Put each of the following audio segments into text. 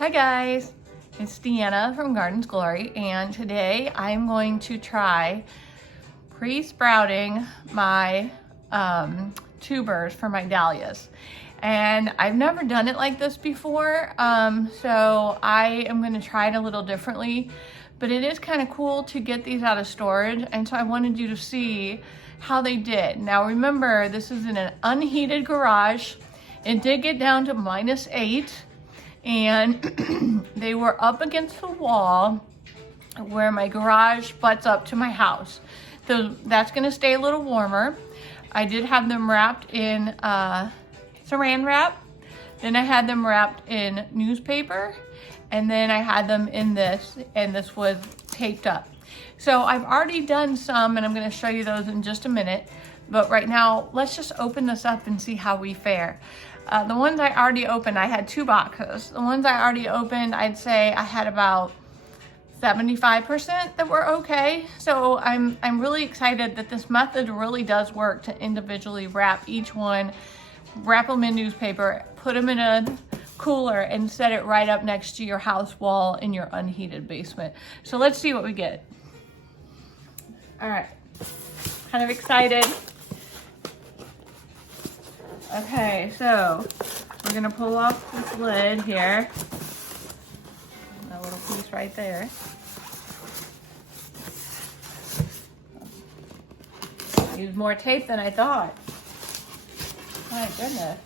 Hi guys, it's Deanna from Garden's Glory, and today I'm going to try pre-sprouting my tubers for my dahlias. And I've never done it like this before, so I am going to try it a little differently, but it is kind of cool to get these out of storage, and so I wanted you to see how they did. Now remember, this is in an unheated garage. It did get down to -8. And they were up against the wall where my garage butts up to my house. So that's gonna stay a little warmer. I did have them wrapped in saran wrap. Then I had them wrapped in newspaper. And then I had them in this, and this was taped up. So I've already done some, and I'm gonna show you those in just a minute. But right now, let's just open this up and see how we fare. The ones I already opened, I had 2 boxes. The ones I already opened, I'd say I had about 75% that were okay. So I'm really excited that this method really does work to individually wrap each one, wrap them in newspaper, put them in a cooler, and set it right up next to your house wall in your unheated basement. So let's see what we get. All right, kind of excited. Okay, so we're gonna pull off this lid here. That little piece right there. Use more tape than I thought. My goodness.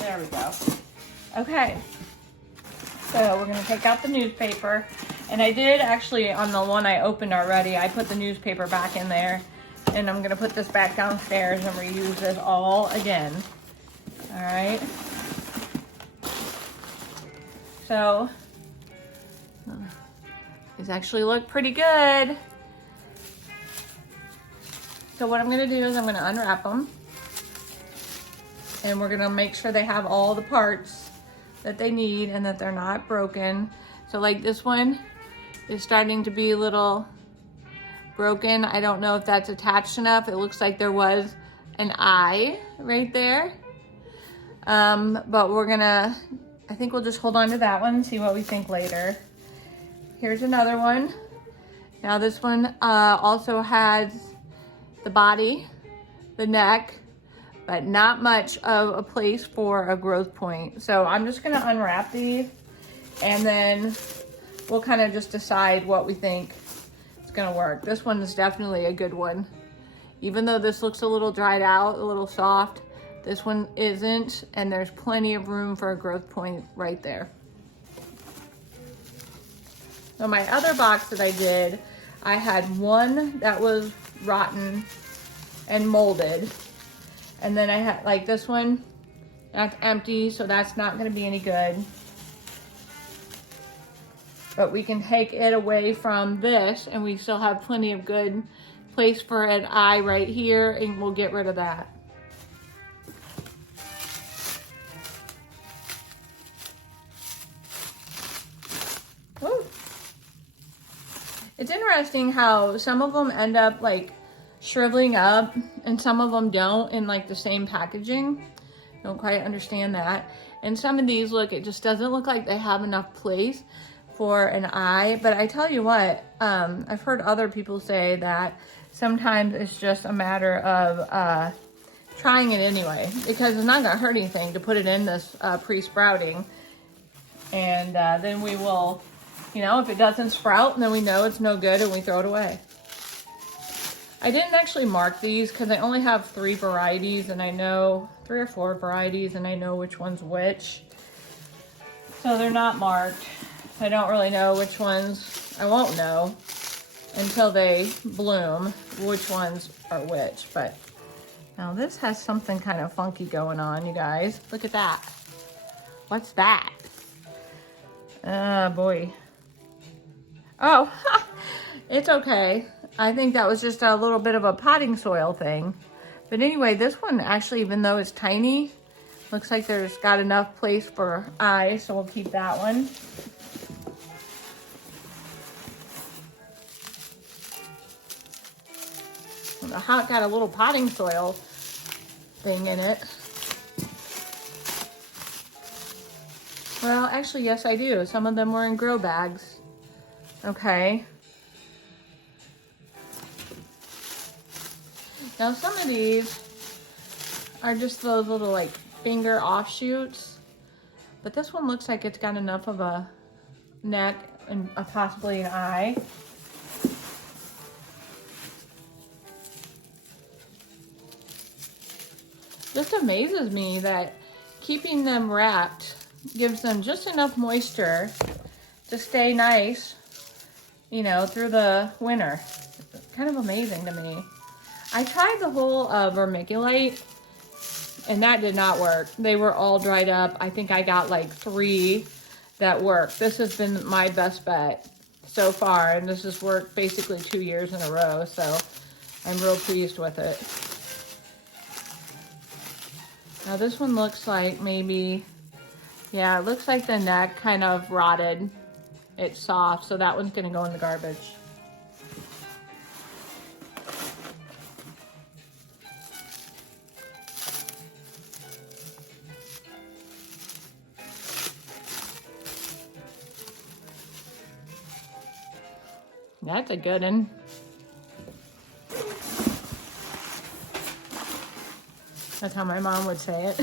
There we go. Okay, so we're gonna take out the newspaper. And I did actually, on the one I opened already, I put the newspaper back in there. And I'm gonna put this back downstairs and reuse this all again. All right. So, these actually look pretty good. So what I'm gonna do is I'm gonna unwrap them. And we're gonna make sure they have all the parts that they need and that they're not broken. So like this one is starting to be a little broken. I don't know if that's attached enough. It looks like there was an eye right there. But we're gonna, I think we'll just hold on to that one and see what we think later. Here's another one. Now this one also has the body, the neck, but not much of a place for a growth point. So I'm just gonna unwrap these, and then we'll kind of just decide what we think gonna work. This one is definitely a good one. Even though this looks a little dried out, a little soft, this one isn't, and there's plenty of room for a growth point right there. So my other box that I did, I had one that was rotten and molded, and then I had like this one, that's empty, so that's not gonna be any good. But we can take it away from this, and we still have plenty of good place for an eye right here, and we'll get rid of that. Ooh. It's interesting how some of them end up like shriveling up and some of them don't in like the same packaging. Don't quite understand that. And some of these, look, it just doesn't look like they have enough place for an eye. But I tell you what, I've heard other people say that sometimes it's just a matter of trying it anyway, because it's not gonna hurt anything to put it in this pre-sprouting, and then we will, you know, if it doesn't sprout, then we know it's no good and we throw it away. I didn't actually mark these because I only have 3 varieties, and I know 3 or 4 varieties, and I know which one's which, so they're not marked. I don't really know which ones. I won't know until they bloom which ones are which. But now this has something kind of funky going on, you guys. Look at that. What's that? Boy. Oh, it's okay. I think that was just a little bit of a potting soil thing. But anyway, this one actually, even though it's tiny, looks like there's got enough place for eyes, so we'll keep that one. The hot got a little potting soil thing in it. Well, actually, yes, I do. Some of them were in grow bags. Okay. Now, some of these are just those little like finger offshoots, but this one looks like it's got enough of a neck and possibly an eye. Just amazes me that keeping them wrapped gives them just enough moisture to stay nice, you know, through the winter. It's kind of amazing to me. I tried the whole vermiculite and that did not work. They were all dried up. I think I got like 3 that worked. This has been my best bet so far, and this has worked basically 2 years in a row, so I'm real pleased with it. Now this one looks like maybe, yeah, it looks like the neck kind of rotted. It's soft, so that one's gonna go in the garbage. That's a good one. That's how my mom would say it.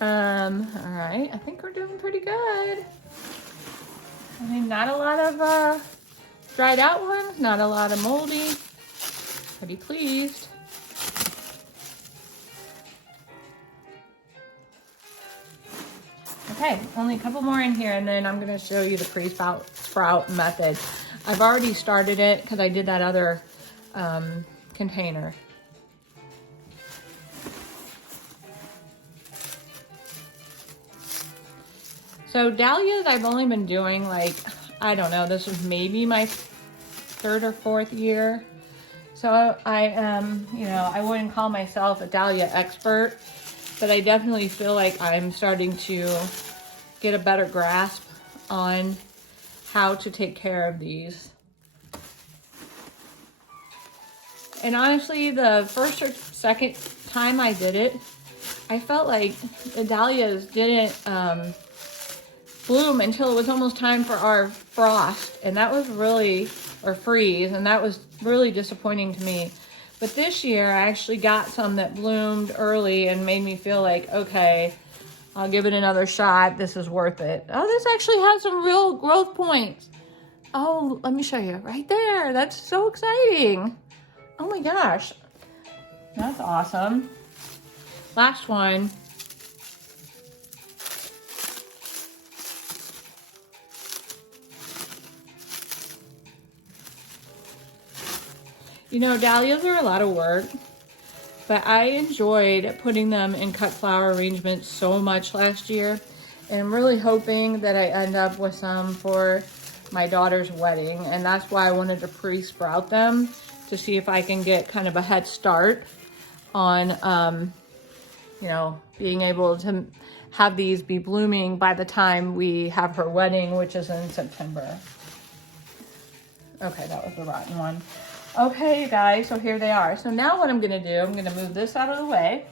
All right, I think we're doing pretty good. I mean, not a lot of dried out ones, not a lot of moldy. Pretty pleased. Okay, only a couple more in here and then I'm gonna show you the pre-sprout method. I've already started it because I did that other container. So dahlias, I've only been doing like, I don't know, this is maybe my 3rd or 4th year. So I am, you know, I wouldn't call myself a dahlia expert, but I definitely feel like I'm starting to get a better grasp on how to take care of these. And honestly, the first or second time I did it, I felt like the dahlias didn't bloom until it was almost time for our frost, and that was really, or freeze, and that was really disappointing to me. But this year I actually got some that bloomed early and made me feel like, okay, I'll give it another shot. This is worth it. Oh, this actually has some real growth points. Oh, let me show you right there. That's so exciting. Oh my gosh, that's awesome. Last one. You know, dahlias are a lot of work, but I enjoyed putting them in cut flower arrangements so much last year. And I'm really hoping that I end up with some for my daughter's wedding. And that's why I wanted to pre-sprout them to see if I can get kind of a head start on, you know, being able to have these be blooming by the time we have her wedding, which is in September. Okay, that was the rotten one. Okay, you guys, so here they are. So now what I'm gonna do, I'm gonna move this out of the way.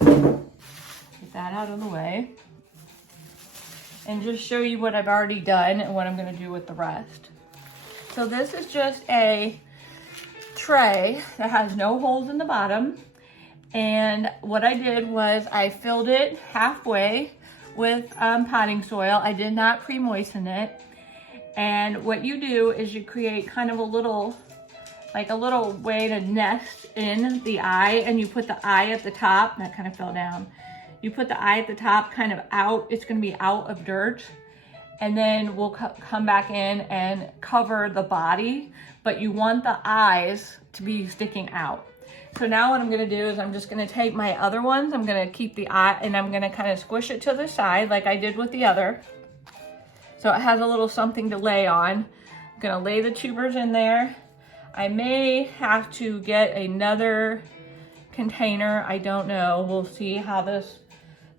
Get that out of the way. And just show you what I've already done and what I'm gonna do with the rest. So this is just a tray that has no holes in the bottom. And what I did was I filled it halfway with potting soil. I did not pre-moisten it. And what you do is you create kind of a little way to nest in the eye, and you put the eye at the top. That kind of fell down. You put the eye at the top kind of out. It's going to be out of dirt. And then we'll come back in and cover the body, but you want the eyes to be sticking out. So now what I'm going to do is I'm just going to take my other ones. I'm going to keep the eye and I'm going to kind of squish it to the side like I did with the other. So it has a little something to lay on. I'm going to lay the tubers in there. I may have to get another container. I don't know. We'll see how this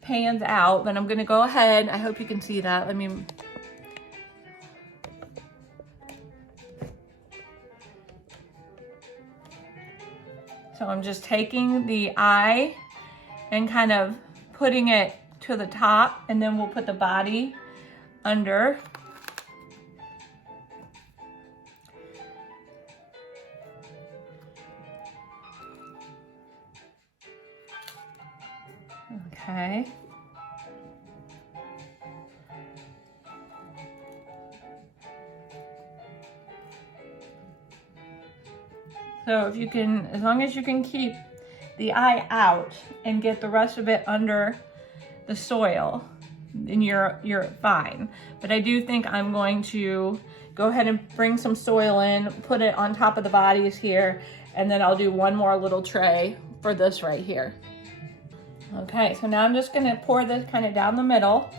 pans out, but I'm gonna go ahead. I hope you can see that. So I'm just taking the eye and kind of putting it to the top, and then we'll put the body under. Okay. So if you can, as long as you can keep the eye out and get the rest of it under the soil, then you're fine. But I do think I'm going to go ahead and bring some soil in, put it on top of the bodies here, and then I'll do one more little tray for this right here. Okay, so now I'm just gonna pour this kind of down the middle.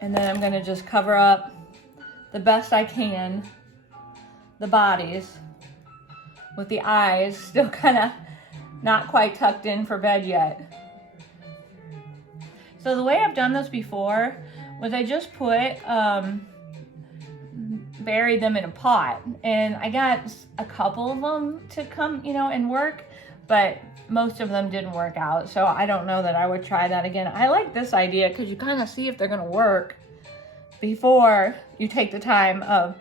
And then I'm gonna just cover up the best I can the bodies, with the eyes still kind of not quite tucked in for bed yet. So the way I've done this before was I just put buried them in a pot, and I got a couple of them to come, you know, and work, but most of them didn't work out. So I don't know that I would try that again. I like this idea because you kind of see if they're gonna work before you take the time of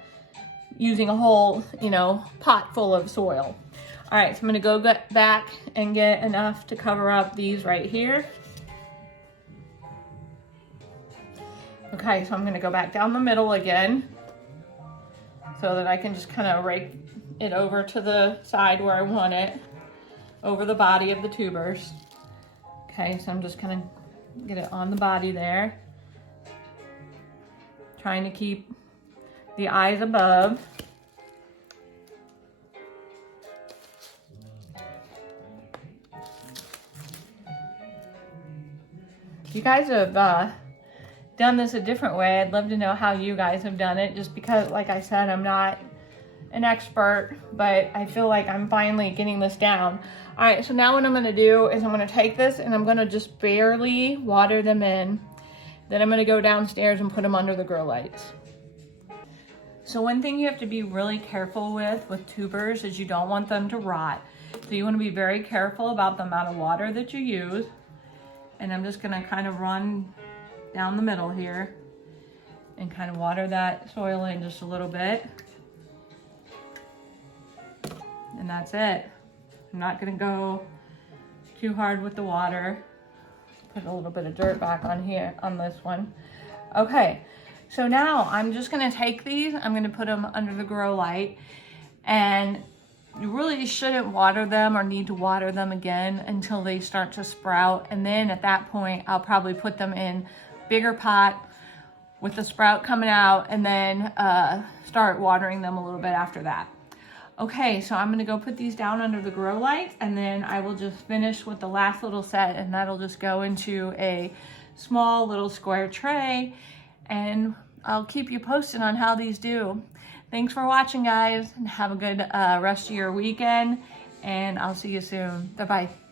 using a whole, you know, pot full of soil. All right, so I'm gonna go back and get enough to cover up these right here. Okay, so I'm gonna go back down the middle again so that I can just kind of rake it over to the side where I want it, over the body of the tubers. Okay, so I'm just gonna get it on the body there, trying to keep the eyes above. If you guys have done this a different way, I'd love to know how you guys have done it, just because, like I said, I'm not an expert, but I feel like I'm finally getting this down. All right, so now what I'm gonna do is I'm gonna take this and I'm gonna just barely water them in. Then I'm gonna go downstairs and put them under the grow lights. So one thing you have to be really careful with tubers is you don't want them to rot. So you wanna be very careful about the amount of water that you use. And I'm just gonna kind of run down the middle here and kind of water that soil in just a little bit. And that's it. I'm not gonna go too hard with the water. Put a little bit of dirt back on here, on this one. Okay, so now I'm just gonna take these, I'm gonna put them under the grow light, and you really shouldn't water them or need to water them again until they start to sprout. And then at that point, I'll probably put them in bigger pot with the sprout coming out, and then start watering them a little bit after that. Okay, so I'm gonna go put these down under the grow light, and then I will just finish with the last little set, and that'll just go into a small little square tray, and I'll keep you posted on how these do. Thanks for watching, guys, and have a good rest of your weekend, and I'll see you soon. Bye-bye.